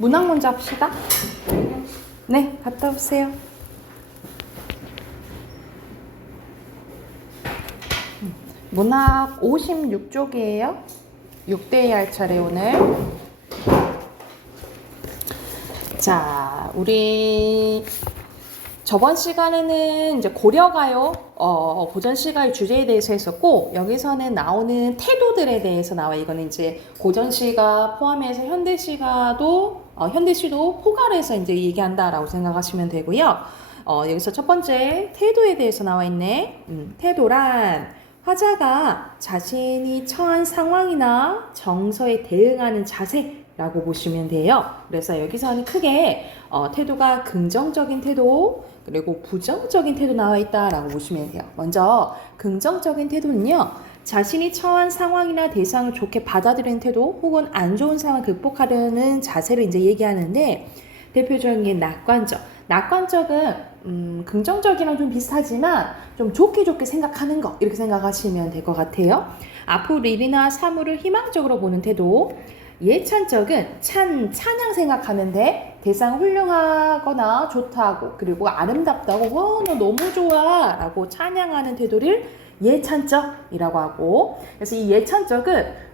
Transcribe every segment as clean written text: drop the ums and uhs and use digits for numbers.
문학 먼저 합시다. 네, 갔다 오세요. 문학 56쪽이에요. 6대 할 차례 오늘. 자, 우리 저번 시간에는 이제 고려가요 고전시가의 주제에 대해서 했었고, 여기서는 나오는 태도들에 대해서 나와요. 이거는 이제 고전시가 포함해서 현대시도 포괄해서 이제 얘기한다라고 생각하시면 되고요. 여기서 첫 번째 태도에 대해서 나와 있네. 태도란 화자가 자신이 처한 상황이나 정서에 대응하는 자세라고 보시면 돼요. 그래서 여기서는 크게 태도가 긍정적인 태도, 그리고 부정적인 태도 나와 있다라고 보시면 돼요. 먼저 긍정적인 태도는요, 자신이 처한 상황이나 대상을 좋게 받아들이는 태도, 혹은 안 좋은 상황을 극복하려는 자세를 이제 얘기하는데, 대표적인 게 낙관적. 낙관적은 긍정적이랑 좀 비슷하지만 좀 좋게 생각하는 거, 이렇게 생각하시면 될 것 같아요. 앞으로 일이나 사물을 희망적으로 보는 태도. 예찬적은 찬양 생각하면 돼. 대상 훌륭하거나 좋다고, 그리고 아름답다고, 와, 너 너무 좋아 라고 찬양하는 태도를 예찬적이라고 하고, 그래서 이 예찬적은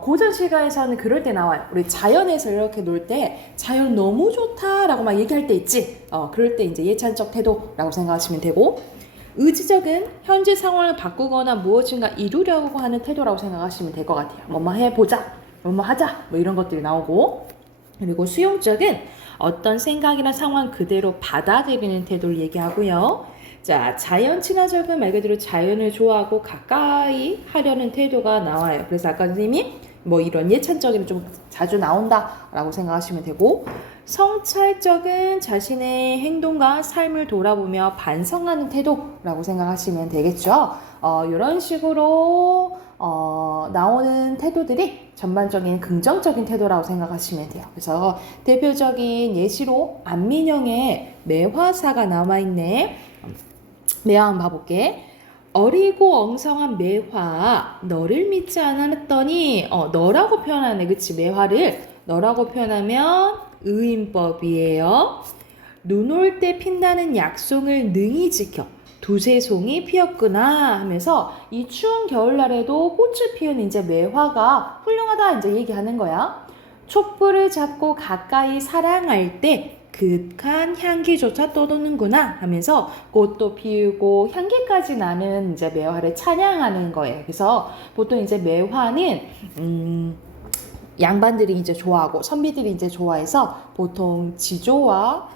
고전 시가에서는 그럴 때 나와요. 우리 자연에서 이렇게 놀 때 자연 너무 좋다라고 막 얘기할 때 있지. 그럴 때 이제 예찬적 태도라고 생각하시면 되고, 의지적은 현재 상황을 바꾸거나 무엇인가 이루려고 하는 태도라고 생각하시면 될 것 같아요. 뭐뭐 해보자, 뭐뭐 하자, 뭐 이런 것들이 나오고, 그리고 수용적은 어떤 생각이나 상황 그대로 받아들이는 태도를 얘기하고요. 자, 자연 친화적은 말 그대로 자연을 좋아하고 가까이 하려는 태도가 나와요. 그래서 아까 선생님이 뭐 이런 예찬적인 좀 자주 나온다라고 생각하시면 되고, 성찰적은 자신의 행동과 삶을 돌아보며 반성하는 태도라고 생각하시면 되겠죠. 이런 식으로 나오는 태도들이 전반적인 긍정적인 태도라고 생각하시면 돼요. 그래서 대표적인 예시로 안민영의 매화사가 남아있네. 매화 한번 봐볼게. 어리고 엉성한 매화, 너를 믿지 않았더니, 너라고 표현하네. 그치? 매화를 너라고 표현하면 의인법이에요. 눈 올 때 핀다는 약속을 능히 지켜 두세 송이 피었구나 하면서, 이 추운 겨울날에도 꽃을 피운 이제 매화가 훌륭하다 이제 얘기하는 거야. 촛불을 잡고 가까이 사랑할 때 그윽한 향기조차 떠도는구나 하면서 꽃도 피우고 향기까지 나는 이제 매화를 찬양하는 거예요. 그래서 보통 이제 매화는 양반들이 이제 좋아하고 선비들이 이제 좋아해서 보통 지조와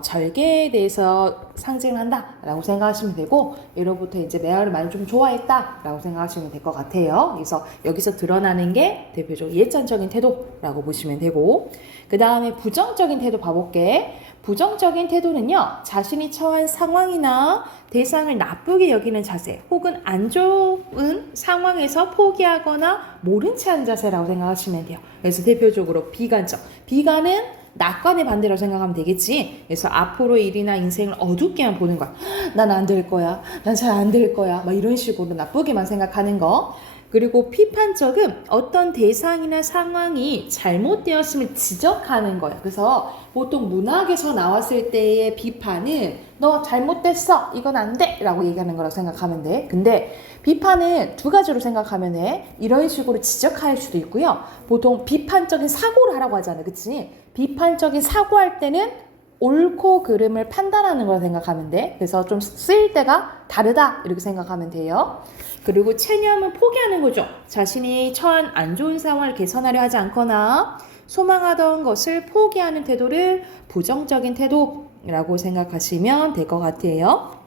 절개에 대해서 상징을 한다라고 생각하시면 되고, 예로부터 이제 매화를 많이 좀 좋아했다라고 생각하시면 될 것 같아요. 그래서 여기서 드러나는 게 대표적으로 예찬적인 태도라고 보시면 되고, 그 다음에 부정적인 태도 봐볼게. 부정적인 태도는요, 자신이 처한 상황이나 대상을 나쁘게 여기는 자세, 혹은 안 좋은 상황에서 포기하거나 모른 채 하는 자세라고 생각하시면 돼요. 그래서 대표적으로 비관적. 비관은 낙관의 반대라고 생각하면 되겠지. 그래서 앞으로 일이나 인생을 어둡게만 보는 거야. 난 안 될 거야. 난 잘 안 될 거야. 막 이런 식으로 나쁘게만 생각하는 거. 그리고 비판적은 어떤 대상이나 상황이 잘못되었음을 지적하는 거예요. 그래서 보통 문학에서 나왔을 때의 비판은 너 잘못됐어, 이건 안 돼 라고 얘기하는 거라고 생각하면 돼. 근데 비판은 두 가지로 생각하면 돼. 이런 식으로 지적할 수도 있고요. 보통 비판적인 사고를 하라고 하잖아요. 그치? 비판적인 사고할 때는 옳고 그름을 판단하는 걸 생각하면 돼. 그래서 좀 쓰일 때가 다르다 이렇게 생각하면 돼요. 그리고 체념은 포기하는 거죠. 자신이 처한 안 좋은 상황을 개선하려 하지 않거나 소망하던 것을 포기하는 태도를 부정적인 태도라고 생각하시면 될 것 같아요.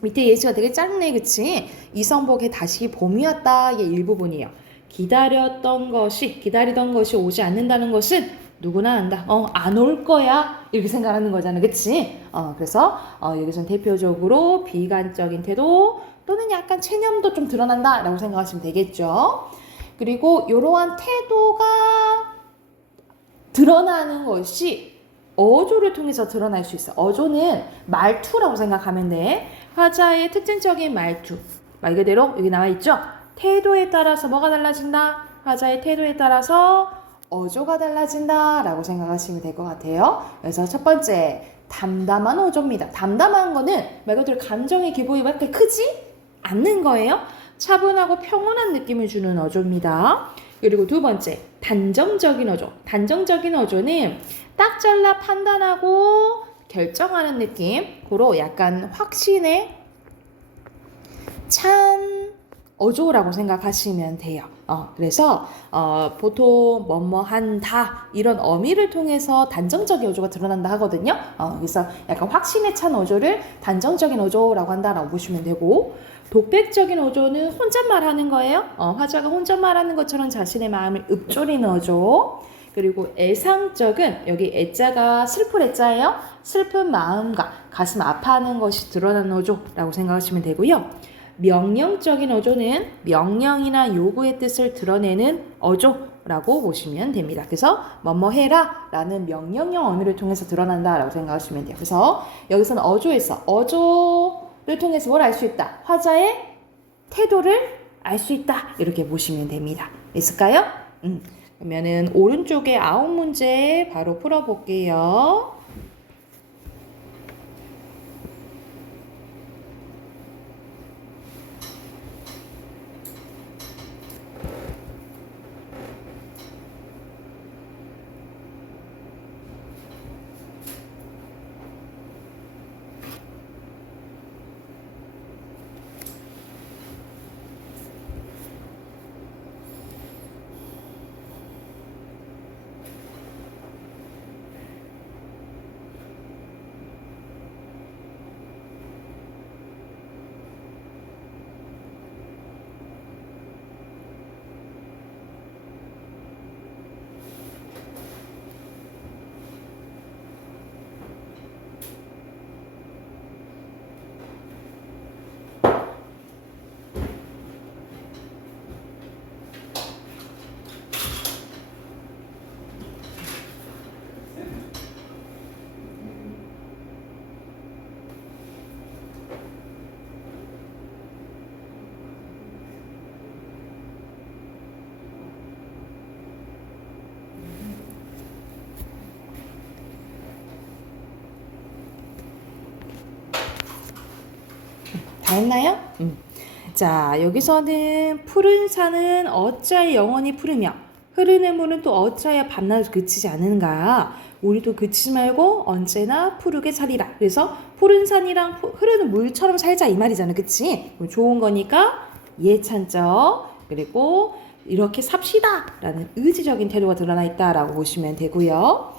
밑에 예시가 되게 짧네, 그치? 이성복의 다시 봄이 왔다의 일부분이에요. 기다리던 것이 오지 않는다는 것은 누구나 안다. 안 올 거야. 이렇게 생각하는 거잖아, 그치? 그래서 여기서는 대표적으로 비관적인 태도 또는 약간 체념도 좀 드러난다라고 생각하시면 되겠죠. 그리고 이러한 태도가 드러나는 것이 어조를 통해서 드러날 수 있어. 어조는 말투라고 생각하면 돼. 화자의 특징적인 말투. 말 그대로 여기 나와 있죠? 태도에 따라서 뭐가 달라진다? 화자의 태도에 따라서 어조가 달라진다 라고 생각하시면 될 것 같아요. 그래서 첫 번째, 담담한 어조입니다. 담담한 거는 말 그대로 감정의 기복이 그렇게 크지 않는 거예요. 차분하고 평온한 느낌을 주는 어조입니다. 그리고 두 번째, 단정적인 어조. 단정적인 어조는 딱 잘라 판단하고 결정하는 느낌으로 약간 확신에 찬 어조라고 생각하시면 돼요. 그래서 보통 뭐뭐 한다 이런 어미를 통해서 단정적인 어조가 드러난다 하거든요. 그래서 약간 확신에 찬 어조를 단정적인 어조라고 한다라고 보시면 되고, 독백적인 어조는 혼잣말 하는 거예요. 화자가 혼잣말 하는 것처럼 자신의 마음을 읊조리는 어조. 그리고 애상적은, 여기 애자가 슬플 애자예요. 슬픈 마음과 가슴 아파하는 것이 드러나는 어조라고 생각하시면 되고요. 명령적인 어조는 명령이나 요구의 뜻을 드러내는 어조라고 보시면 됩니다. 그래서 뭐뭐 해라 라는 명령형 어미를 통해서 드러난다 라고 생각하시면 돼요. 그래서 여기서는 어조에서 어조를 통해서 뭘 알 수 있다? 화자의 태도를 알 수 있다, 이렇게 보시면 됩니다. 있을까요? 그러면은 오른쪽에 9문제 바로 풀어볼게요. 다 했나요? 자, 여기서는 푸른 산은 어찌하여 영원히 푸르며 흐르는 물은 또 어찌하여 밤낮 그치지 않은가. 우리도 그치지 말고 언제나 푸르게 살리라. 그래서 푸른 산이랑 흐르는 물처럼 살자 이 말이잖아. 그치? 좋은 거니까 예찬죠. 그리고 이렇게 삽시다 라는 의지적인 태도가 드러나 있다라고 보시면 되고요.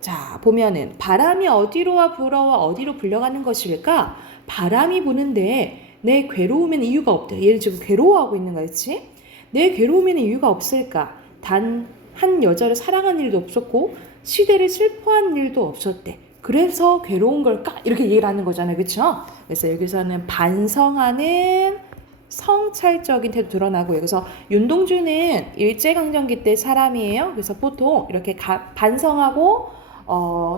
자, 보면은 바람이 어디로와 불어와 어디로 불려가는 것일까? 바람이 부는데 내 괴로움에는 이유가 없대. 얘는 지금 괴로워하고 있는 거였지? 내 괴로움에는 이유가 없을까? 단 한 여자를 사랑한 일도 없었고 시대를 슬퍼한 일도 없었대. 그래서 괴로운 걸까? 이렇게 얘기를 하는 거잖아요. 그렇죠? 그래서 여기서는 반성하는 성찰적인 태도 드러나고, 여기서 윤동주는 일제강점기 때 사람이에요. 그래서 보통 이렇게 반성하고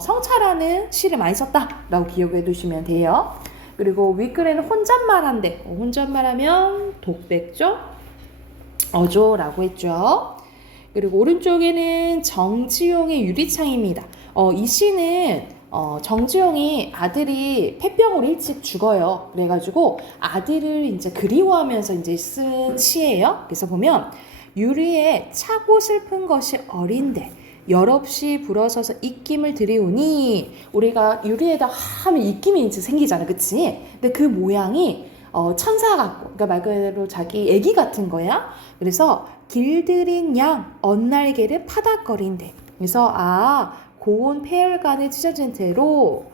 성찰하는 시를 많이 썼다라고 기억해 두시면 돼요. 그리고 윗글에는 혼잣말한데, 혼잣말하면 독백죠? 어조라고 했죠. 그리고 오른쪽에는 정지용의 유리창입니다. 이 시는 정지용이 아들이 폐병으로 일찍 죽어요. 그래가지고 아들을 이제 그리워하면서 이제 쓴 시예요. 그래서 보면 유리에 차고 슬픈 것이 어린데 열없이 불어서서 입김을 들이우니, 우리가 유리에다 하면 입김이 이제 생기잖아, 그치? 근데 그 모양이 천사 같고, 그러니까 말 그대로 자기 애기 같은 거야. 그래서 길들인 양 언날개를 파닥거린대. 그래서 고운 폐혈관에 찢어진 대로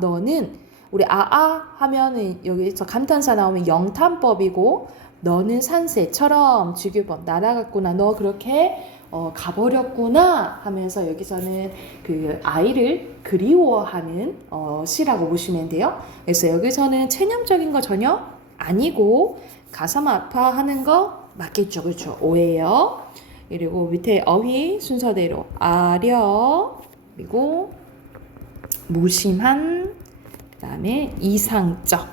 너는, 우리 하면은 여기서 감탄사 나오면 영탄법이고, 너는 산새처럼 지규범 날아갔구나, 너 그렇게 가버렸구나 하면서 여기서는 그 아이를 그리워하는 시라고 보시면 돼요. 그래서 여기서는 체념적인 거 전혀 아니고 가슴 아파하는 거 맞겠죠. 그렇죠? 오예요. 그리고 밑에 어휘 순서대로 아려, 그리고 무심한, 그 다음에 이상적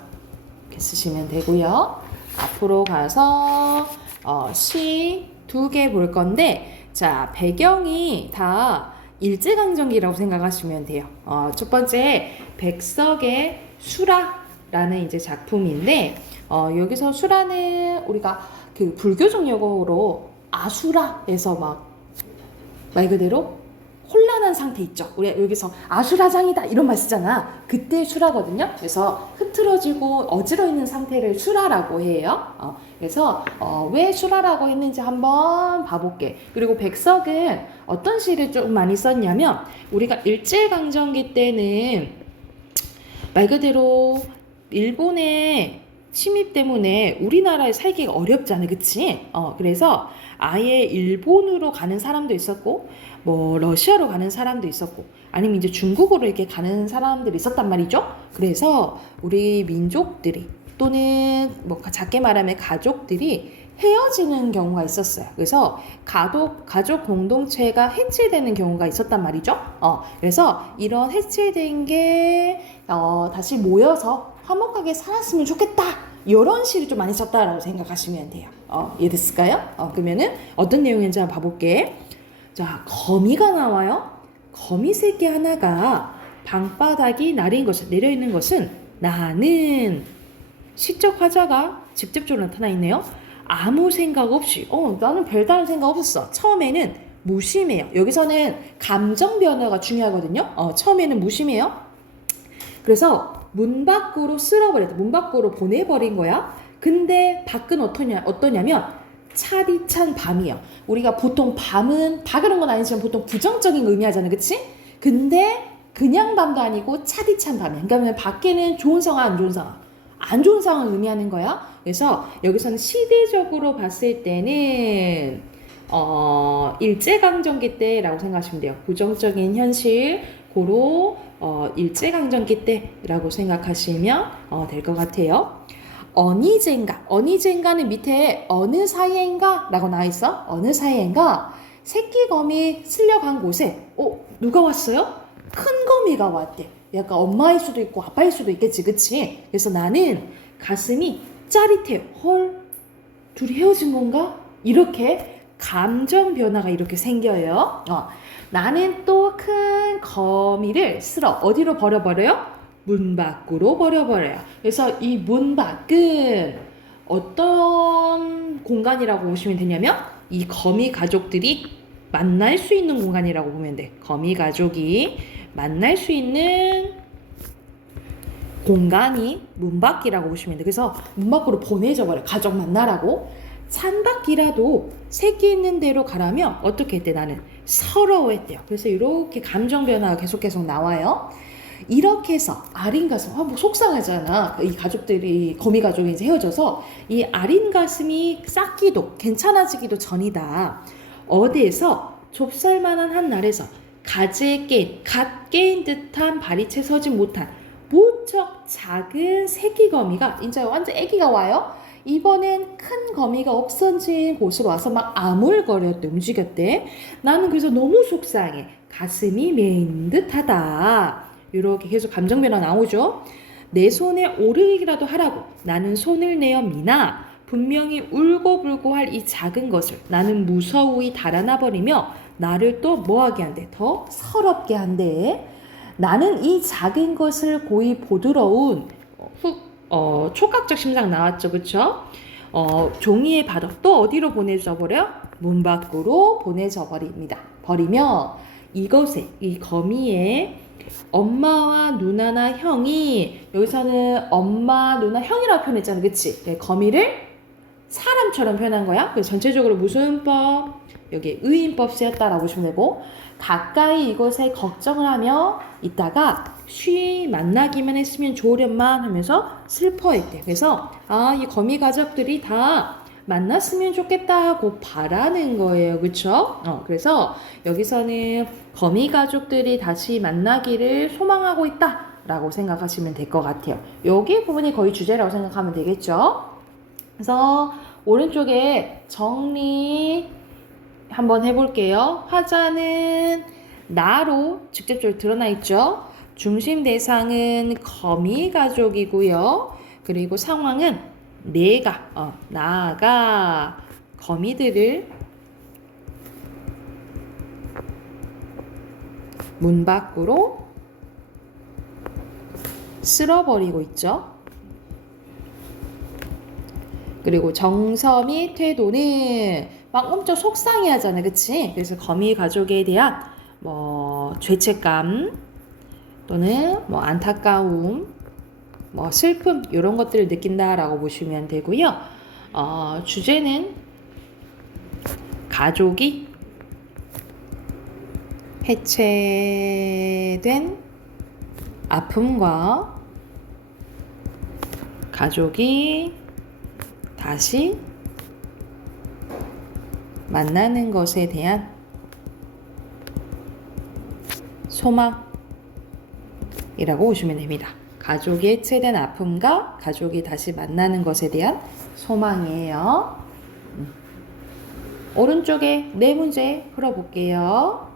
이렇게 쓰시면 되고요. 앞으로 가서 시 2개 볼 건데, 자, 배경이 다 일제강점기라고 생각하시면 돼요. 첫 번째 백석의 수라라는 이제 작품인데 여기서 수라는 우리가 그 불교적 용어로 아수라에서 막 말 그대로 혼란한 상태 있죠. 우리 여기서 아수라장이다 이런 말 쓰잖아. 그때 수라거든요. 그래서 흐트러지고 어지러 있는 상태를 수라라고 해요. 그래서 왜 수라라고 했는지 한번 봐볼게. 그리고 백석은 어떤 시를 좀 많이 썼냐면 우리가 일제강점기 때는 말 그대로 일본의 침입 때문에 우리나라에 살기가 어렵잖아, 그치? 그래서 아예 일본으로 가는 사람도 있었고, 뭐 러시아로 가는 사람도 있었고, 아니면 이제 중국으로 이렇게 가는 사람들이 있었단 말이죠. 그래서 우리 민족들이 또는 뭐 작게 말하면 가족들이 헤어지는 경우가 있었어요. 그래서 가족 공동체가 해체되는 경우가 있었단 말이죠. 그래서 이런 해체된 게 다시 모여서 화목하게 살았으면 좋겠다. 이런 시를 좀 많이 썼다라고 생각하시면 돼요. 이해됐을까요? 그러면은 어떤 내용인지 한번 봐볼게. 자, 거미가 나와요. 거미 새끼 하나가 방바닥이 내려 있는 것은 나는 시적 화자가 직접적으로 나타나 있네요. 아무 생각 없이 나는 별다른 생각 없었어. 처음에는 무심해요. 여기서는 감정 변화가 중요하거든요. 처음에는 무심해요. 그래서 문 밖으로 쓸어버렸다. 문 밖으로 보내버린 거야. 근데 밖은 어떠냐면 차디찬 밤이야. 우리가 보통 밤은 다 그런 건 아니지만 보통 부정적인 거 의미하잖아. 그치? 근데 그냥 밤도 아니고 차디찬 밤이야. 그러니까 밖에는 좋은 상황, 안 좋은 상황. 안 좋은 상황을 의미하는 거야. 그래서 여기서는 시대적으로 봤을 때는 일제강점기 때라고 생각하시면 돼요. 부정적인 현실 고로 일제강점기 때라고 생각하시면 될 것 같아요. 어니젠가는 밑에 어느 사이엔가 라고 나와 있어. 어느 사이엔가 새끼 거미 쓸려간 곳에 누가 왔어요? 큰 거미가 왔대. 약간 엄마일 수도 있고 아빠일 수도 있겠지, 그치? 그래서 나는 가슴이 짜릿해요. 헐, 둘이 헤어진 건가? 이렇게 감정 변화가 이렇게 생겨요. 나는 또 큰 거미를 쓸어 어디로 버려버려요? 문 밖으로 버려버려요. 그래서 이 문 밖은 어떤 공간이라고 보시면 되냐면 이 거미 가족들이 만날 수 있는 공간이라고 보면 돼. 거미 가족이 만날 수 있는 공간이 문 밖이라고 보시면 돼. 그래서 문 밖으로 보내져 버려. 가족 만나라고. 찬밖이라도 새끼 있는 대로 가라면 어떻게 했대? 나는 서러워했대요. 그래서 이렇게 감정 변화가 계속 나와요. 이렇게 해서 아린 가슴, 뭐 속상하잖아. 이 가족들이 거미 가족이 이제 헤어져서 이 아린 가슴이 싹기도 괜찮아지기도 전이다. 어디에서 좁쌀만한 한 날에서 갓 깨인 듯한 발이 채 서지 못한 무척 작은 새끼 거미가 이제 완전 애기가 와요. 이번엔 큰 거미가 없어진 곳으로 와서 막 아물거렸대, 움직였대. 나는 그래서 너무 속상해. 가슴이 메인 듯하다. 이렇게 계속 감정 변화 나오죠. 내 손에 오르기라도 하라고 나는 손을 내어 미나 분명히 울고불고 할 이 작은 것을 나는 무서우이 달아나 버리며 나를 또 뭐하게 한대? 더 서럽게 한대. 나는 이 작은 것을 고이 보드러운 촉각적 심상 나왔죠, 그쵸? 종이에 받아 또 어디로 보내져 버려? 문 밖으로 보내져 버리며 이것에 이 거미의 엄마와 누나나 형이 여기서는 엄마, 누나, 형이라고 표현했잖아, 그치? 네, 거미를 사람처럼 표현한 거야. 그래서 전체적으로 무슨 법? 여기 의인법 쓰였다라고 보시면 되고 가까이 이곳에 걱정을 하며 있다가 쉬 만나기만 했으면 좋으련만 하면서 슬퍼했대. 그래서 이 거미 가족들이 다 만났으면 좋겠다 하고 바라는 거예요. 그쵸? 그래서 여기서는 거미 가족들이 다시 만나기를 소망하고 있다 라고 생각하시면 될 것 같아요. 여기 부분이 거의 주제라고 생각하면 되겠죠? 그래서 오른쪽에 정리 한번 해볼게요. 화자는 나로 직접적으로 드러나 있죠. 중심 대상은 거미 가족이고요. 그리고 상황은 나가 거미들을 문 밖으로 쓸어버리고 있죠. 그리고 정서 및 태도는 막 엄청 속상해하잖아, 그치? 그래서 거미 가족에 대한 뭐 죄책감 또는 뭐 안타까움, 뭐 슬픔 이런 것들을 느낀다라고 보시면 되고요. 주제는 가족이 해체된 아픔과 가족이 다시 만나는 것에 대한 소망이라고 보시면 됩니다. 가족이 해체된 아픔과 가족이 다시 만나는 것에 대한 소망이에요. 오른쪽에 네 문제 풀어볼게요.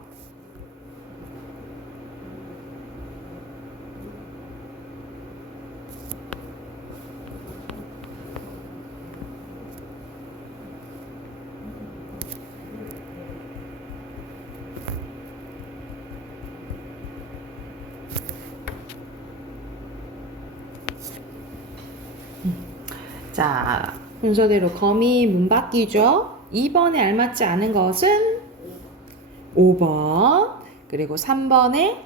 자, 순서대로 거미 문밖이죠. 2번에 알맞지 않은 것은 5번. 그리고 3번에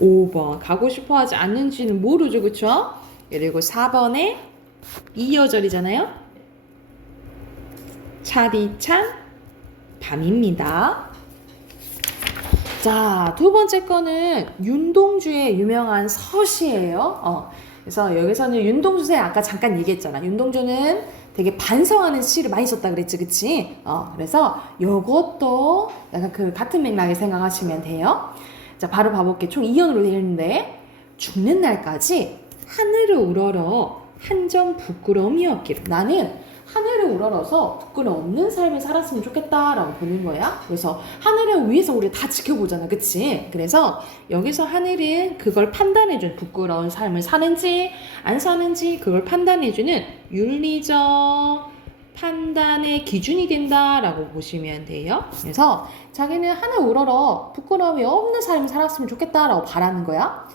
5번. 가고 싶어 하지 않는지는 모르죠, 그쵸? 그리고 4번에 2여절이잖아요. 차디찬 밤입니다. 자, 두 번째 거는 윤동주의 유명한 서시예요. 그래서 여기서는 윤동주 쌤 아까 잠깐 얘기했잖아. 윤동주는 되게 반성하는 시를 많이 썼다 그랬지, 그치? 그래서 요것도 약간 그 같은 맥락에 생각하시면 돼요. 자, 바로 봐볼게. 총 2연으로 되어 있는데 죽는 날까지 하늘을 우러러 한정 부끄러움이 없기를. 나는 하늘을 우러러서 부끄러움 없는 삶을 살았으면 좋겠다라고 보는 거야. 그래서 하늘을 위해서 우리 다 지켜보잖아, 그치? 그래서 여기서 하늘은 그걸 판단해준, 부끄러운 삶을 사는지 안 사는지 그걸 판단해주는 윤리적 판단의 기준이 된다라고 보시면 돼요. 그래서 자기는 하늘 우러러 부끄러움이 없는 삶을 살았으면 좋겠다라고 바라는 거야.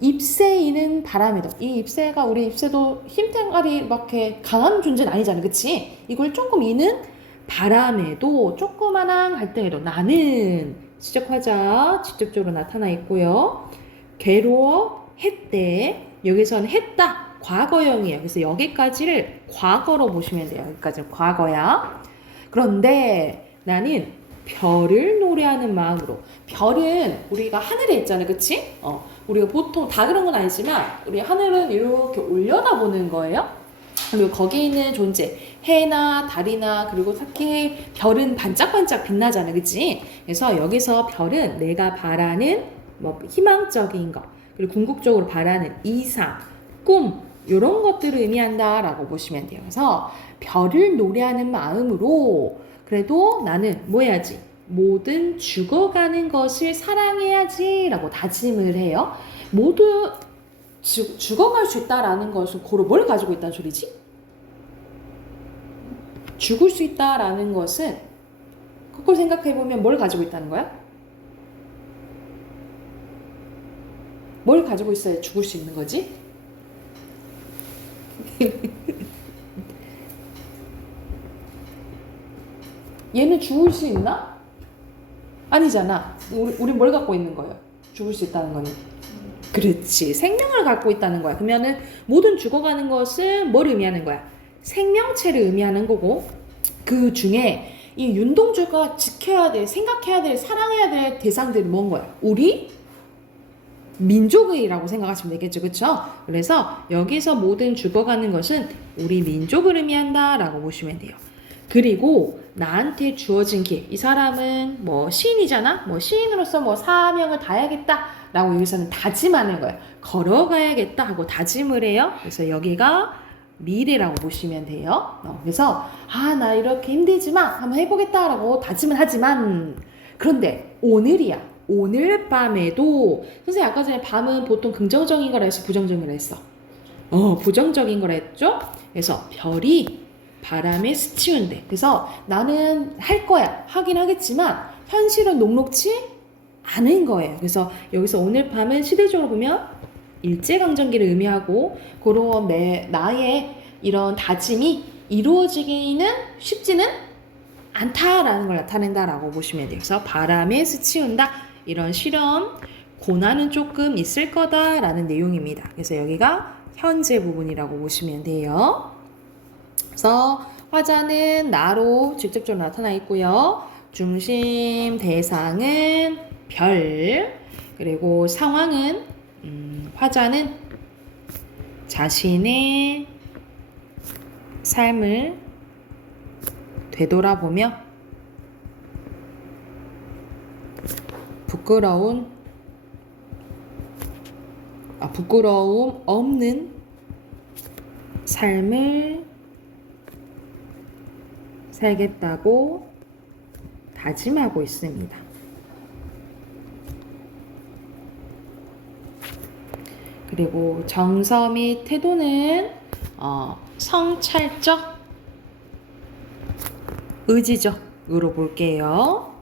잎새이는 바람에도, 이 잎새가 우리 잎새도 힘탱아리 막 이렇게 강한 존재는 아니잖아, 그치? 이걸 조금 이는 바람에도 조그만한 갈등에도 나는 지적하자 직접적으로 나타나 있고요. 괴로워했대. 여기서는 했다 과거형이에요. 그래서 여기까지를 과거로 보시면 돼요. 여기까지는 과거야. 그런데 나는 별을 노래하는 마음으로. 별은 우리가 하늘에 있잖아요, 그치? 우리가 보통 다 그런 건 아니지만 우리 하늘은 이렇게 올려다보는 거예요. 그리고 거기에 있는 존재, 해나 달이나 그리고 특히 별은 반짝반짝 빛나잖아요, 그치? 그래서 여기서 별은 내가 바라는 뭐 희망적인 것, 그리고 궁극적으로 바라는 이상, 꿈 이런 것들을 의미한다라고 보시면 돼요. 그래서 별을 노래하는 마음으로 그래도 나는 뭐 해야지? 모든 죽어가는 것을 사랑해야지 라고 다짐을 해요. 모두 죽어갈 수 있다라는 것은 고로 뭘 가지고 있다는 소리지? 죽을 수 있다라는 것은 그걸 생각해보면 뭘 가지고 있다는 거야? 뭘 가지고 있어야 죽을 수 있는 거지? 얘는 죽을 수 있나? 아니잖아. 우리 뭘 갖고 있는 거예요? 죽을 수 있다는 거는. 그렇지. 생명을 갖고 있다는 거야. 그러면은 모든 죽어가는 것은 뭘 의미하는 거야? 생명체를 의미하는 거고, 그 중에 이 윤동주가 지켜야 될, 생각해야 될, 사랑해야 될 대상들이 뭔 거야? 우리 민족이라고 생각하시면 되겠죠, 그렇죠? 그래서 여기서 모든 죽어가는 것은 우리 민족을 의미한다라고 보시면 돼요. 그리고 나한테 주어진 길, 이 사람은 뭐 시인이잖아? 뭐 시인으로서 뭐 사명을 다해야겠다라고 여기서는 다짐하는 거예요. 걸어가야겠다 하고 다짐을 해요. 그래서 여기가 미래라고 보시면 돼요. 그래서 나 이렇게 힘들지만 한번 해보겠다라고 다짐을 하지만 그런데 오늘이야. 오늘 밤에도 선생님 아까 전에 밤은 보통 긍정적인 거라 해서 부정적인 거라 했어. 부정적인 거라 했죠. 그래서 별이 바람에 스치운대. 그래서 나는 할 거야. 하긴 하겠지만 현실은 녹록지 않은 거예요. 그래서 여기서 오늘 밤은 시대적으로 보면 일제강점기를 의미하고 그런 나의 이런 다짐이 이루어지기는 쉽지는 않다라는 걸 나타낸다라고 보시면 돼요. 그래서 바람에 스치운다 이런 실험 고난은 조금 있을 거다라는 내용입니다. 그래서 여기가 현재 부분이라고 보시면 돼요. 그래서 화자는 나로 직접적으로 나타나 있고요. 중심 대상은 별, 그리고 상황은 화자는 자신의 삶을 되돌아보며 부끄러움 없는 삶을 살겠다고 다짐하고 있습니다. 그리고 정서 및 태도는 성찰적, 의지적으로 볼게요.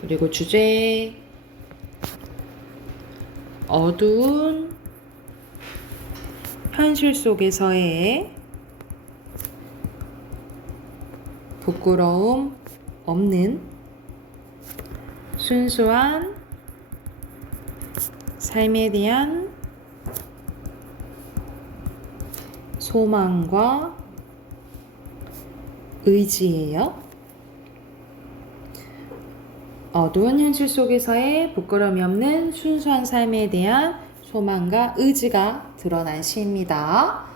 그리고 주제 어두운 현실 속에서의 부끄러움 없는 순수한 삶에 대한 소망과 의지예요. 어두운 현실 속에서의 부끄러움이 없는 순수한 삶에 대한 소망과 의지가 드러난 시입니다.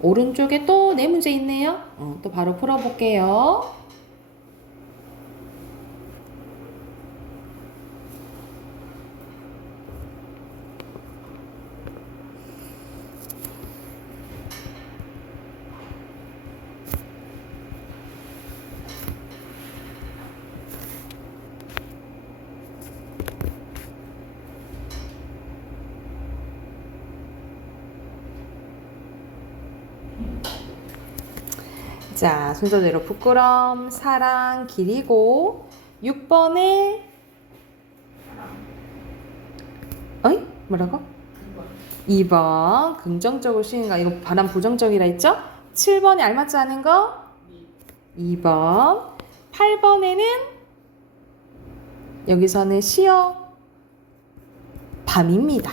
오른쪽에 또 네 문제 있네요. 또 바로 풀어볼게요. 자, 순서대로 부끄럼, 사랑, 길이고 6번에 어이? 뭐라고? 2번 긍정적으로 쓰이는 거. 이거 바람 부정적이라 했죠? 7번에 알맞지 않은 거? 2번 8번에는 여기서는 시어 밤입니다.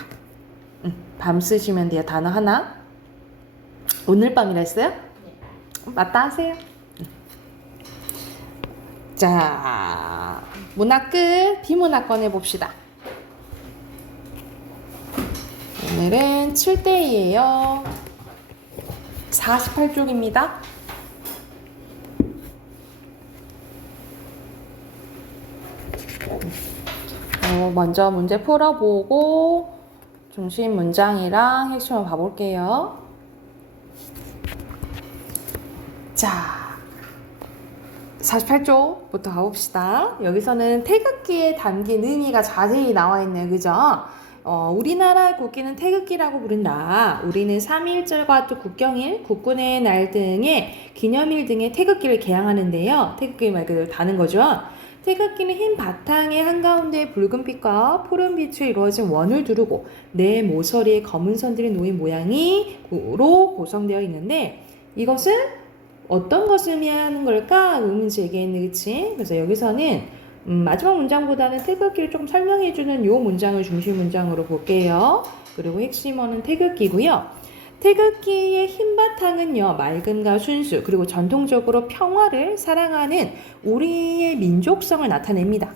밤 쓰시면 돼요. 단어 하나. 오늘 밤이라 했어요? 맞다 하세요. 자, 문학 끝. 비문학 꺼내봅시다. 오늘은 7대2예요. 48쪽입니다. 먼저 문제 풀어보고 중심 문장이랑 핵심을 봐볼게요. 자, 48쪽부터 가봅시다. 여기서는 태극기에 담긴 의미가 자세히 나와 있네요. 그죠? 우리나라 국기는 태극기라고 부른다. 우리는 3.1절과 또 국경일, 국군의 날 등의 기념일 등의 태극기를 개항하는데요. 태극기 말 그대로 다는 거죠. 태극기는 흰 바탕에 한가운데 붉은빛과 푸른빛으로 이루어진 원을 두르고 네 모서리에 검은 선들이 놓인 모양으로 구성되어 있는데 이것은 어떤 것을 의미하는 걸까? 의문 제기했네, 그치? 그래서 여기서는 마지막 문장보다는 태극기를 조금 설명해주는 요 문장을 중심 문장으로 볼게요. 그리고 핵심어는 태극기고요. 태극기의 흰 바탕은요, 맑음과 순수, 그리고 전통적으로 평화를 사랑하는 우리의 민족성을 나타냅니다.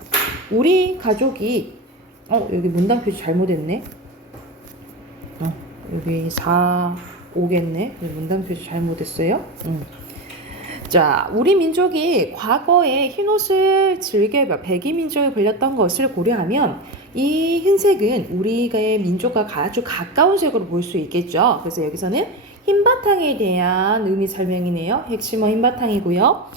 우리 가족이, 여기 문단 표시 잘못했네. 여기 4, 5겠네. 문단 표시 잘못했어요. 자, 우리 민족이 과거에 흰옷을 즐겨 백이 민족에 불렸던 것을 고려하면 이 흰색은 우리의 민족과 아주 가까운 색으로 볼 수 있겠죠. 그래서 여기서는 흰 바탕에 대한 의미 설명이네요. 핵심어 흰 바탕이고요.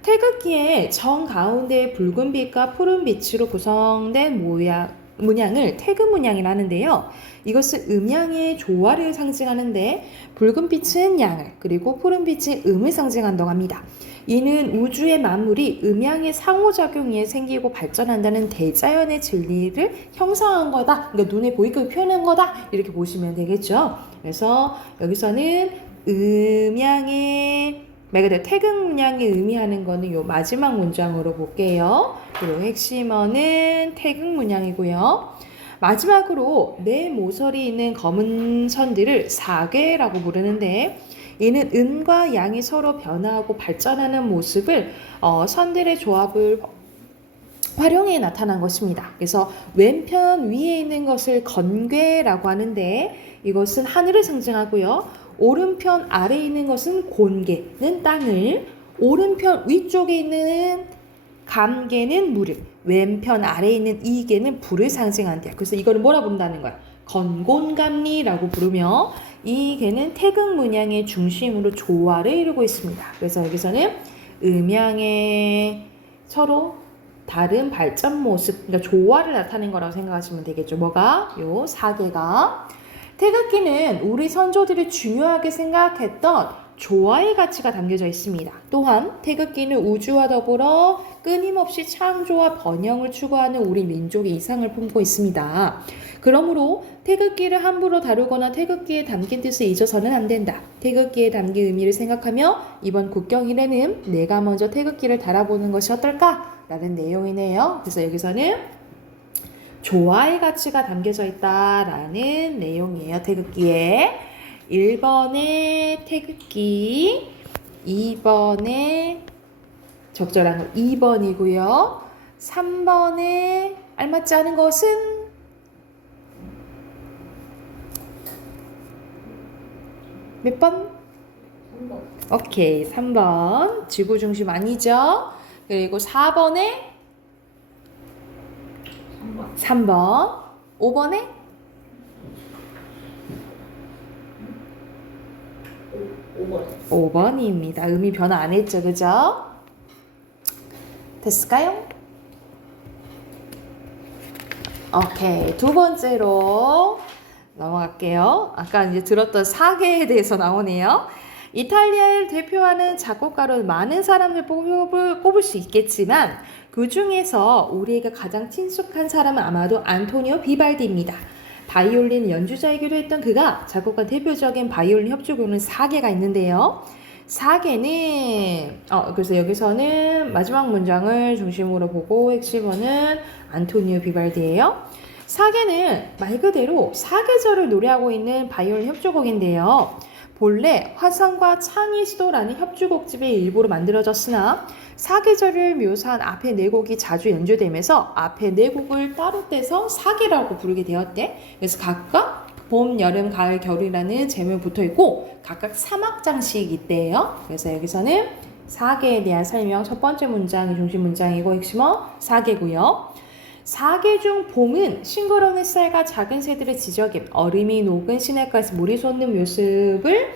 태극기의 정 가운데 붉은 빛과 푸른 빛으로 구성된 모양 문양을 태극 문양이라 하는데요. 이것은 음양의 조화를 상징하는데 붉은빛은 양을 그리고 푸른빛은 음을 상징한다고 합니다. 이는 우주의 만물이 음양의 상호작용에 생기고 발전한다는 대자연의 진리를 형성한 거다. 그러니까 눈에 보이게 표현한 거다. 이렇게 보시면 되겠죠. 그래서 여기서는 음양의 말 그대로 태극 문양이 의미하는 거는 요 마지막 문장으로 볼게요. 그리고 핵심어는 태극 문양이고요. 마지막으로 네 모서리 있는 검은 선들을 사괴라고 부르는데 이는 음과 양이 서로 변화하고 발전하는 모습을 선들의 조합을 활용해 나타난 것입니다. 그래서 왼편 위에 있는 것을 건괴라고 하는데 이것은 하늘을 상징하고요. 오른편 아래에 있는 것은 곤괴는 땅을, 오른편 위쪽에 있는 감괴는 물을, 왼편 아래에 있는 이괴는 불을 상징한대요. 그래서 이거를 뭐라 부른다는 거야? 건곤감리라고 부르며 이 개는 태극 문양의 중심으로 조화를 이루고 있습니다. 그래서 여기서는 음양의 서로 다른 발전 모습, 그러니까 조화를 나타낸 거라고 생각하시면 되겠죠. 뭐가? 요 사계가. 태극기는 우리 선조들이 중요하게 생각했던 조화의 가치가 담겨져 있습니다. 또한 태극기는 우주와 더불어 끊임없이 창조와 번영을 추구하는 우리 민족의 이상을 품고 있습니다. 그러므로 태극기를 함부로 다루거나 태극기에 담긴 뜻을 잊어서는 안 된다. 태극기에 담긴 의미를 생각하며 이번 국경일에는 내가 먼저 태극기를 달아보는 것이 어떨까? 라는 내용이네요. 그래서 여기서는 조화의 가치가 담겨져 있다라는 내용이에요. 태극기에 1번에 태극기, 2번에 적절한 거 2번이고요. 3번에 알맞지 않은 것은 몇 번? 3번. 오케이, 3번. 지구 중심 아니죠? 그리고 4번에 3번. 5번에 5번입니다. 의미 변화 안 했죠, 그죠? 됐을까요? 오케이, 두 번째로 넘어갈게요. 아까 이제 들었던 사계에 대해서 나오네요. 이탈리아를 대표하는 작곡가로 많은 사람을 꼽을 수 있겠지만 그 중에서 우리에게 가장 친숙한 사람은 아마도 안토니오 비발디입니다. 바이올린 연주자이기도 했던 그가 작곡한 대표적인 바이올린 협주곡은 사계가 있는데요. 사계는 그래서 여기서는 마지막 문장을 중심으로 보고 핵심어는 안토니오 비발디예요. 사계는 말 그대로 사계절을 노래하고 있는 바이올린 협주곡인데요. 본래 화성과 창의 시도라는 협주곡집의 일부로 만들어졌으나 사계절을 묘사한 앞에 네 곡이 자주 연주되면서 앞에 네 곡을 따로 떼서 사계라고 부르게 되었대. 그래서 각각 봄, 여름, 가을, 겨울이라는 제목이 붙어있고 각각 3악장씩 있대요. 그래서 여기서는 사계에 대한 설명 첫 번째 문장이 중심 문장이고 핵심어 사계고요. 사계 중 봄은 싱그러운 햇살과 작은 새들의 지저귐, 얼음이 녹은 시냇가에서 물이 솟는 모습을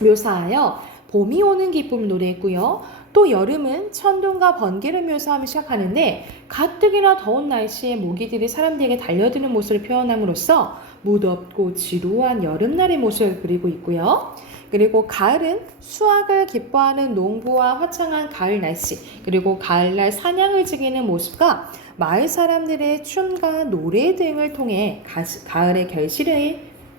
묘사하여 봄이 오는 기쁨을 노래했고요. 또 여름은 천둥과 번개를 묘사하며 시작하는데 가뜩이나 더운 날씨에 모기들이 사람들에게 달려드는 모습을 표현함으로써 무덥고 지루한 여름날의 모습을 그리고 있고요. 그리고 가을은 수확을 기뻐하는 농부와 화창한 가을 날씨, 그리고 가을날 사냥을 즐기는 모습과 마을 사람들의 춤과 노래 등을 통해 가을의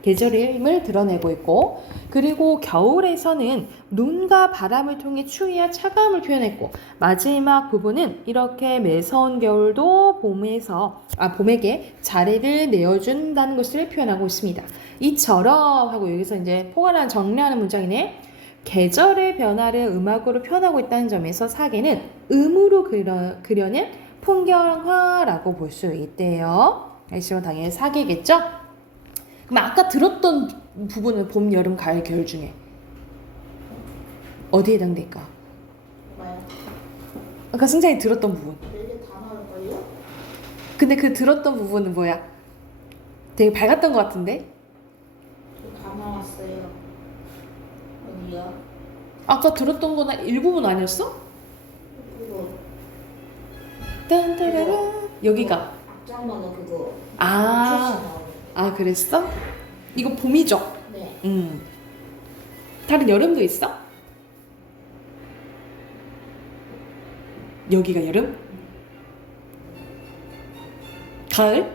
계절임을 드러내고 있고, 그리고 겨울에서는 눈과 바람을 통해 추위와 차가움을 표현했고, 마지막 부분은 이렇게 매서운 겨울도 봄에게 자리를 내어준다는 것을 표현하고 있습니다. 이처럼 하고 여기서 이제 포괄한 정리하는 문장이네. 계절의 변화를 음악으로 표현하고 있다는 점에서 사계는 음으로 그려낸 풍경화라고 볼 수 있대요. 알시면 당연히 사계겠죠? 그럼 아까 들었던 부분은 봄, 여름, 가을, 겨울 중에 어디에 해당될까? 뭐요? 아까 승장이 들었던 부분. 네개 다 나올걸요? 근데 그 들었던 부분은 뭐야? 되게 밝았던 것 같은데? 다 나왔어요. 어디요? 아까 들었던 거는 일부분 아니었어? 이거 딴따라라 여기가 앞장 하면은 그거 아, 출시 나오는데. 아 그랬어? 이거 봄이죠? 네. 다른 여름도 있어? 여기가 여름? 가을? 네.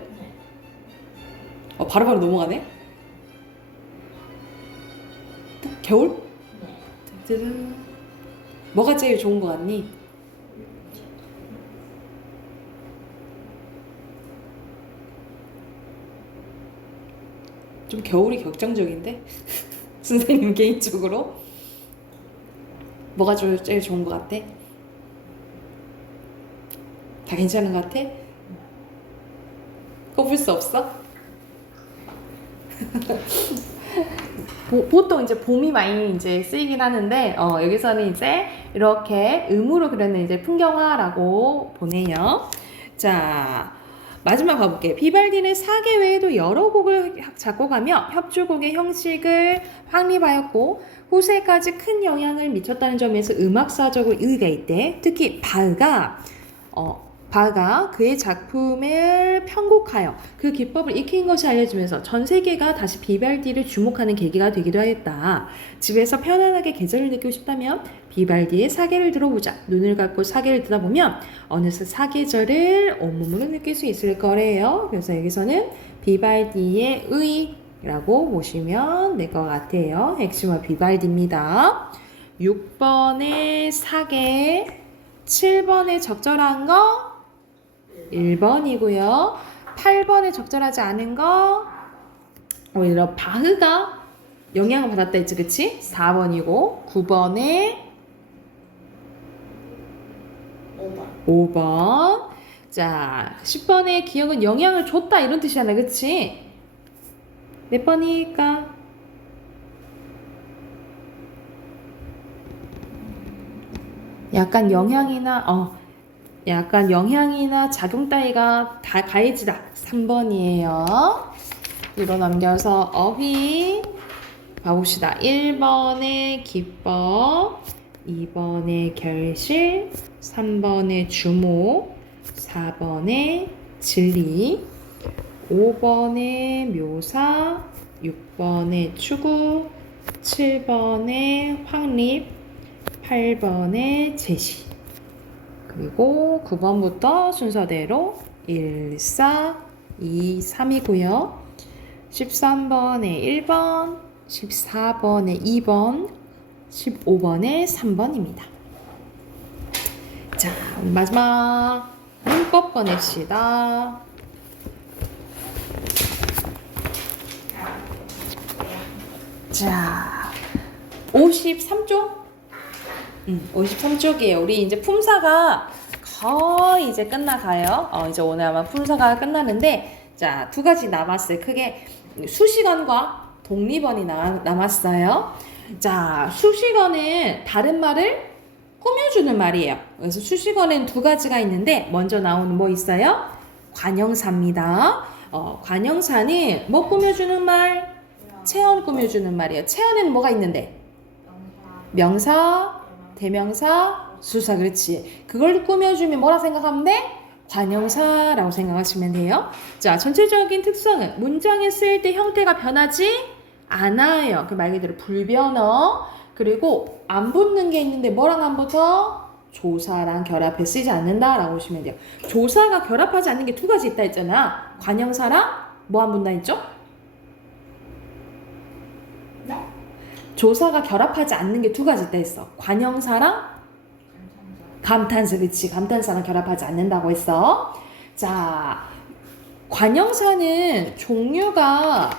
바로바로 넘어가네? 겨울? 네. 짜잔. 뭐가 제일 좋은 거 같니? 좀 겨울이 격정적인데? 선생님 개인적으로? 뭐가 제일 좋은 거 같아? 다 괜찮은 거 같아? 꼽을 수 없어? 보통 이제 봄이 많이 이제 쓰이긴 하는데 여기서는 이제 이렇게 음으로 그리는 이제 풍경화라고 보내요. 자, 마지막 가볼게. 비발디는 사계 외에도 여러 곡을 작곡하며 협주곡의 형식을 확립하였고 후세까지 큰 영향을 미쳤다는 점에서 음악사적으로 의의가 있대. 특히 바흐가 그의 작품을 편곡하여 그 기법을 익힌 것이 알려지면서 전 세계가 다시 비발디를 주목하는 계기가 되기도 하였다. 집에서 편안하게 계절을 느끼고 싶다면 비발디의 사계를 들어보자. 눈을 감고 사계를 듣다 보면 어느새 사계절을 온몸으로 느낄 수 있을 거래요. 그래서 여기서는 비발디의 의라고 보시면 될 것 같아요. 핵심은 비발디입니다. 6번의 사계, 7번의 적절한 거 1번이고요. 8번에 적절하지 않은 거 오히려 바흐가 영향을 받았다 했지, 그치? 4번이고 9번에 5번. 자, 10번의 기억은 영향을 줬다 이런 뜻이잖아, 그치? 몇 번이니까? 약간 영향이나 작용 따위가 다 가해지다. 3번이에요. 뒤로 넘겨서 어휘 봐봅시다. 1번의 기법, 2번의 결실, 3번의 주목, 4번의 진리, 5번의 묘사, 6번의 추구, 7번의 확립, 8번의 제시. 그리고 9번부터 순서대로 1, 4, 2, 3이고요. 13번에 1번, 14번에 2번, 15번에 3번입니다. 자, 마지막 문법 꺼냅시다. 자, 53쪽? 53쪽이에요. 우리 이제 품사가 거의 이제 끝나가요. 이제 오늘 아마 품사가 끝나는데, 자, 두 가지 남았어요. 크게 수식어과 독립어이 남았어요. 자, 수식어는 다른 말을 꾸며주는 말이에요. 그래서 수식어는 두 가지가 있는데, 먼저 나오는 뭐 있어요? 관형사입니다. 관형사는 뭐 꾸며주는 말? 체언 꾸며주는 말이에요. 체언에는 뭐가 있는데? 명사, 대명사, 수사. 그렇지. 그걸 꾸며주면 뭐라 생각하면 돼? 관형사라고 생각하시면 돼요. 자, 전체적인 특성은 문장에 쓰일 때 형태가 변하지 않아요. 그 말 그대로 불변어. 그리고 안 붙는 게 있는데 뭐랑 안 붙어? 조사랑 결합해 쓰지 않는다라고 보시면 돼요. 조사가 결합하지 않는 게 두 가지 있다 했잖아. 관형사랑 뭐 안 붙나 했죠? 조사가 결합하지 않는 게 두 가지 있다 했어. 관형사랑 감탄사. 그치. 감탄사랑 결합하지 않는다고 했어. 자, 관형사는 종류가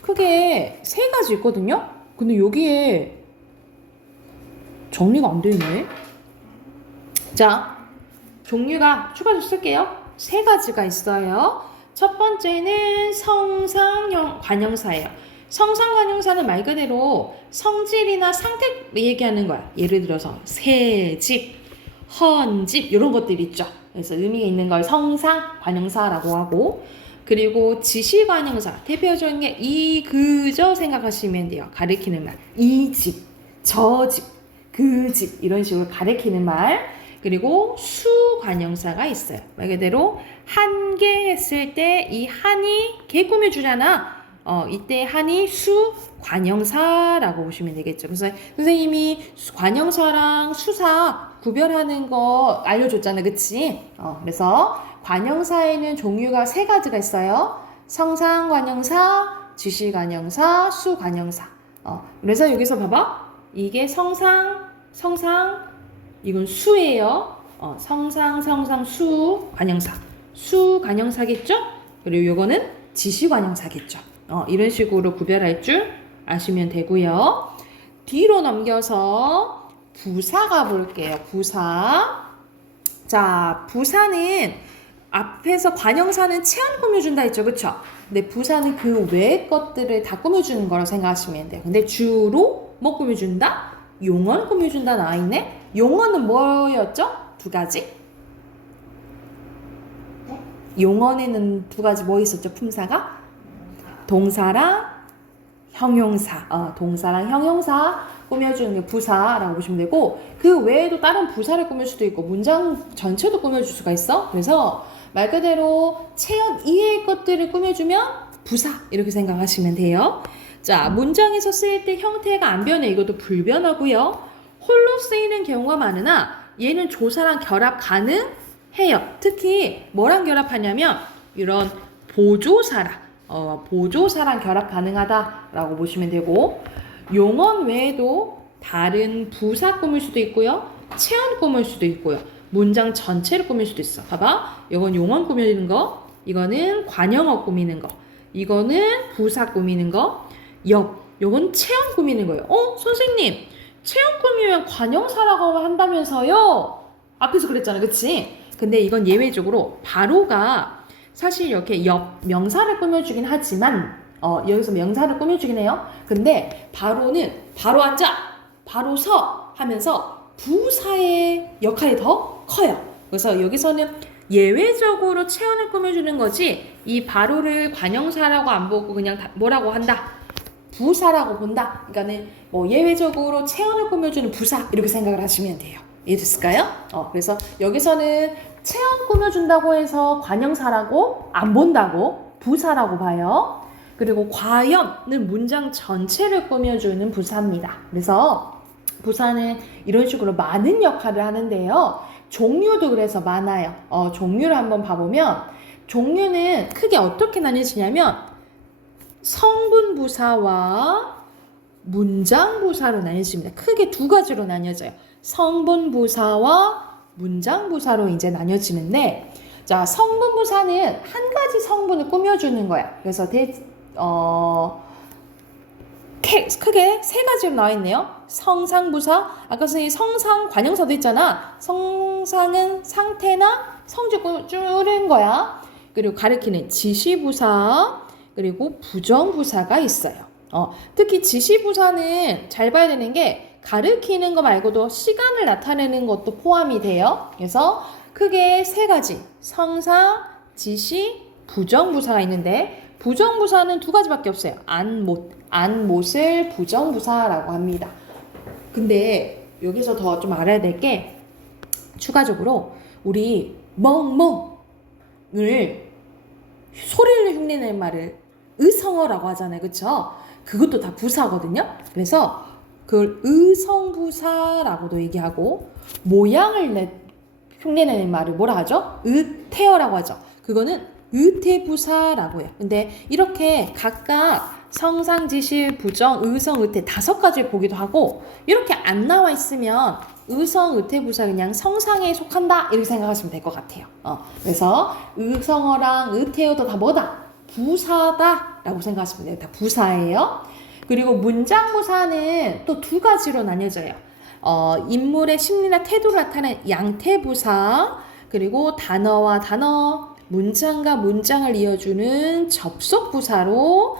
크게 세 가지 있거든요. 근데 여기에 정리가 안 돼 있네. 자, 종류가 추가로 쓸게요. 세 가지가 있어요. 첫 번째는 성상형 관형사예요. 성상관형사는 말 그대로 성질이나 상태 얘기하는 거야. 예를 들어서 새집, 헌집 이런 것들 있죠. 그래서 의미가 있는 걸 성상관형사라고 하고, 그리고 지시관형사 대표적인 게 이, 그, 저 생각하시면 돼요. 가리키는 말. 이 집, 저 집, 그 집 이런 식으로 가리키는 말. 그리고 수관형사가 있어요. 말 그대로 한 개 했을 때 이 한이 개 꾸며주잖아. 이때 한이 수관형사라고 보시면 되겠죠. 그래서 선생님이 관형사랑 수사 구별하는 거 알려줬잖아. 그치? 그래서 관형사에는 종류가 세 가지가 있어요. 성상관형사, 지시관형사, 수관형사. 그래서 여기서 봐봐. 이게 성상, 이건 수예요. 성상, 수, 관형사. 수관형사겠죠? 그리고 요거는 지시관형사겠죠. 이런 식으로 구별할 줄 아시면 되고요. 뒤로 넘겨서 부사 가볼게요. 부사. 자, 부사는 앞에서 관형사는 체험 꾸며준다 했죠. 그쵸? 근데 부사는 그 외의 것들을 다 꾸며주는 거라고 생각하시면 돼요. 근데 주로 뭐 꾸며준다? 용언 꾸며준다 나와있네. 용언은 뭐였죠? 두 가지? 네? 용언에는 두 가지 뭐 있었죠? 품사가? 동사랑 형용사. 동사랑 형용사 꾸며주는 게 부사라고 보시면 되고, 그 외에도 다른 부사를 꾸밀 수도 있고 문장 전체도 꾸며줄 수가 있어. 그래서 말 그대로 체험 이외의 것들을 꾸며주면 부사 이렇게 생각하시면 돼요. 자, 문장에서 쓰일 때 형태가 안 변해. 이것도 불변하고요. 홀로 쓰이는 경우가 많으나 얘는 조사랑 결합 가능해요. 특히 뭐랑 결합하냐면 이런 보조사랑 결합 가능하다라고 보시면 되고, 용언 외에도 다른 부사 꾸밀 수도 있고요. 체언 꾸밀 수도 있고요. 문장 전체를 꾸밀 수도 있어. 봐봐. 이건 용언 꾸미는 거, 이거는 관형어 꾸미는 거, 이거는 부사 꾸미는 거, 요건 체언 꾸미는 거예요. 선생님, 체언 꾸미면 관형사라고 한다면서요? 앞에서 그랬잖아, 그치? 근데 이건 예외적으로 바로가 사실 이렇게 명사를 꾸며주긴 하지만 여기서 명사를 꾸며주긴 해요. 근데 바로는 바로 앉아, 바로 서 하면서 부사의 역할이 더 커요. 그래서 여기서는 예외적으로 체언을 꾸며주는 거지, 이 바로를 관형사라고 안 보고 그냥 뭐라고 한다? 부사라고 본다. 그러니까는 뭐 예외적으로 체언을 꾸며주는 부사 이렇게 생각을 하시면 돼요. 이해됐을까요? 그래서 여기서는 체언 꾸며준다고 해서 관형사라고 안 본다고 부사라고 봐요. 그리고 과연은 문장 전체를 꾸며주는 부사입니다. 그래서 부사는 이런 식으로 많은 역할을 하는데요. 종류도 그래서 많아요. 종류를 한번 봐보면 종류는 크게 어떻게 나뉘어지냐면 성분부사와 문장부사로 나뉘어집니다. 크게 두 가지로 나뉘어져요. 성분부사와 문장부사로 이제 나뉘어지는데, 자, 성분부사는 한 가지 성분을 꾸며주는 거야. 그래서 크게 세 가지로 나와 있네요. 성상부사, 아까 선생님 성상 관형사도 있잖아. 성상은 상태나 성질 꾸는 거야. 그리고 가리키는 지시부사, 그리고 부정부사가 있어요. 특히 지시부사는 잘 봐야 되는 게 가리키는 거 말고도 시간을 나타내는 것도 포함이 돼요. 그래서 크게 세 가지, 성상, 지시, 부정부사가 있는데, 부정부사는 두 가지밖에 없어요. 안못을 부정부사라고 합니다. 근데 여기서 더 좀 알아야 될 게, 추가적으로 우리 멍멍을 소리를 흉내내는 말을 의성어라고 하잖아요. 그쵸? 그것도 다 부사거든요. 그래서 그걸 의성부사라고도 얘기하고, 모양을 흉내내는 말을 뭐라 하죠? 의태어라고 하죠. 그거는 의태부사라고 해요. 근데 이렇게 각각 성상, 지시, 부정, 의성, 의태 다섯 가지를 보기도 하고, 이렇게 안 나와 있으면 의성, 의태부사 그냥 성상에 속한다 이렇게 생각하시면 될 것 같아요. 그래서 의성어랑 의태어도 다 뭐다? 부사다 라고 생각하시면 돼요. 다 부사예요. 그리고 문장부사는 또 두 가지로 나뉘어져요. 인물의 심리나 태도를 나타내는 양태부사, 그리고 단어와 단어, 문장과 문장을 이어주는 접속부사로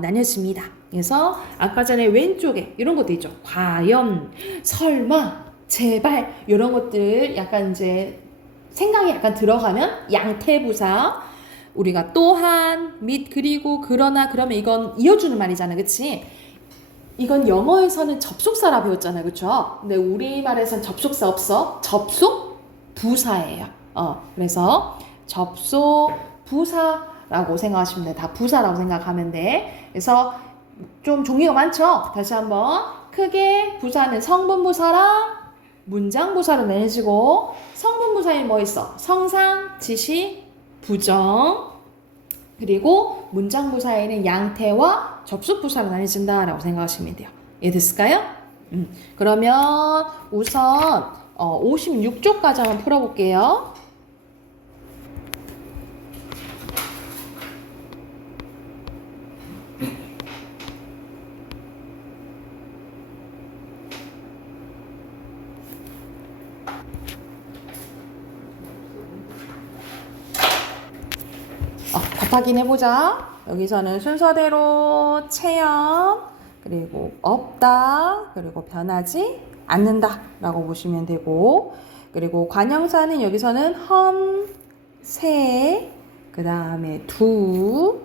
나뉘어집니다. 그래서 아까 전에 왼쪽에 이런 것도 있죠. 과연, 설마, 제발 이런 것들 약간 이제 생각이 약간 들어가면 양태부사, 우리가 또한, 및, 그리고, 그러나, 그러면 이건 이어주는 말이잖아. 그치? 이건 영어에서는 접속사라 배웠잖아. 그쵸? 근데 우리말에서는 접속사 없어. 접속? 부사예요. 그래서 접속 부사라고 생각하시면 돼. 다 부사라고 생각하면 돼. 그래서 좀 종류가 많죠? 다시 한번. 크게 부사는 성분부사랑 문장부사로 나뉘어지고, 성분부사에 뭐 있어? 성상, 지시, 부정. 그리고 문장부사에는 양태와 접속부사로 나뉘어진다라고 생각하시면 돼요. 이해됐을까요? 그러면 우선 56쪽까지 한번 풀어볼게요. 확인해보자. 여기서는 순서대로 체험, 그리고 없다, 그리고 변하지 않는다 라고 보시면 되고, 그리고 관형사는 여기서는 험, 세, 그 다음에 두,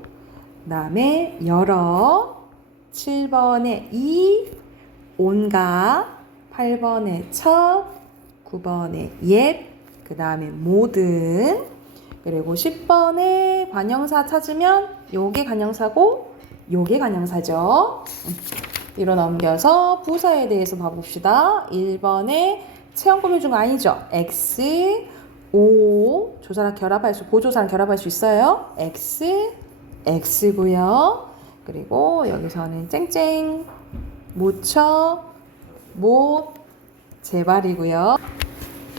그 다음에 여러, 7번에 이, 온갖, 8번에 첫, 9번에 옛, 그 다음에 모든, 그리고 10번에 관형사 찾으면 요게 관형사고 요게 관형사죠. 뒤로 넘겨서 부사에 대해서 봐봅시다. 1번에 체험구문 중 아니죠. X, O, 조사랑 결합할 수, 보조사랑 결합할 수 있어요. X, X고요. 그리고 여기서는 쨍쨍, 못쳐, 못, 제발이고요.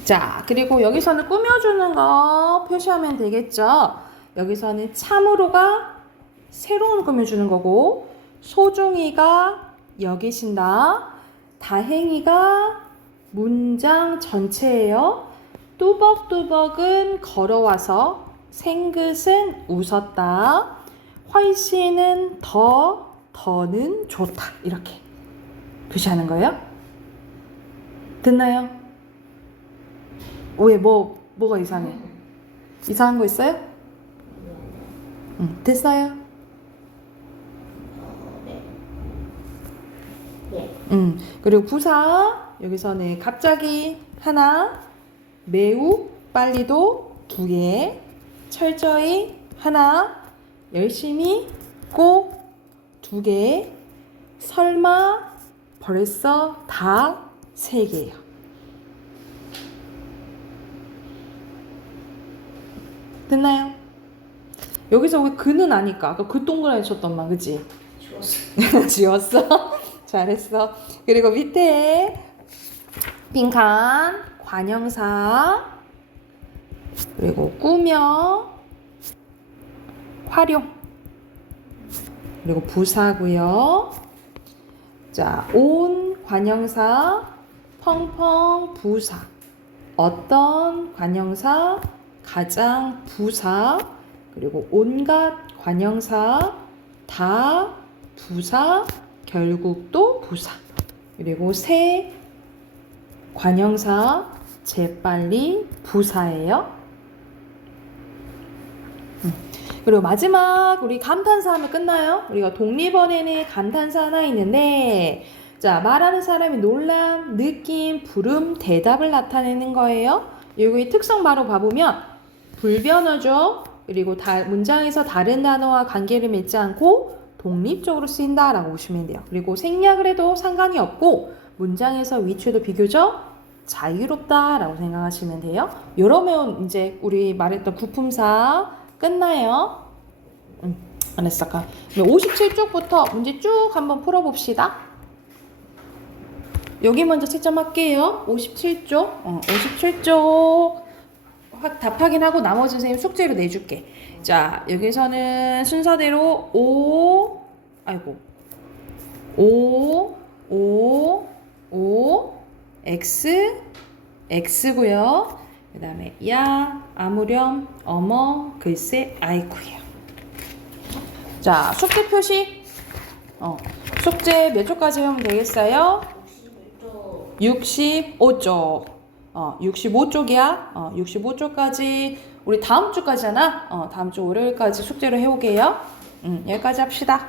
자, 그리고 여기서는 꾸며주는 거 표시하면 되겠죠. 여기서는 참으로가 새로운 꾸며주는 거고, 소중이가 여기신다, 다행이가 문장 전체예요. 뚜벅뚜벅은 걸어와서, 생긋은 웃었다, 훨씬은 더는 좋다, 이렇게 표시하는 거예요. 됐나요? 왜 뭐가 이상해? 이상한 거 있어요? 됐어요? 네. 그리고 부사 여기서는 갑자기 하나, 매우 빨리도 2개, 철저히 하나, 열심히 꼭 2개, 설마 벌써 다 3개예요. 됐나요? 여기서 왜 그는 아니까? 아까 그 동그라미 쳤던만, 그치? 지웠어. 지웠어? 잘했어. 그리고 밑에 빈칸 관형사, 그리고 꾸며, 활용, 그리고 부사고요. 자, 온 관형사, 펑펑 부사, 어떤 관형사, 가장 부사, 그리고 온갖 관형사, 다 부사, 결국 또 부사, 그리고 새 관형사, 재빨리 부사예요. 그리고 마지막 우리 감탄사 하면 끝나요. 우리가 독립원에는 감탄사 하나 있는데, 자, 말하는 사람이 놀람, 느낌, 부름, 대답을 나타내는 거예요. 여기 특성 바로 봐보면 불변어죠. 그리고 문장에서 다른 단어와 관계를 맺지 않고 독립적으로 쓰인다라고 보시면 돼요. 그리고 생략을 해도 상관이 없고 문장에서 위치도 비교적 자유롭다라고 생각하시면 돼요. 이러면 이제 우리 말했던 구품사 끝나요. 안 했어. 57쪽부터 문제 쭉 한번 풀어봅시다. 여기 먼저 채점할게요. 57쪽. 57쪽 답 확인하고 나머지 선생님 숙제로 내줄게. 자, 여기서는 순서대로 O, X, X고요. 그 다음에 야, 아무렴, 어머, 글쎄, 아이쿠예요. 자, 숙제 표시. 숙제 몇 쪽까지 하면 되겠어요? 65쪽. 65쪽이야. 65쪽까지 우리 다음 주까지잖아. 다음 주 월요일까지 숙제를 해오게요. 여기까지 합시다.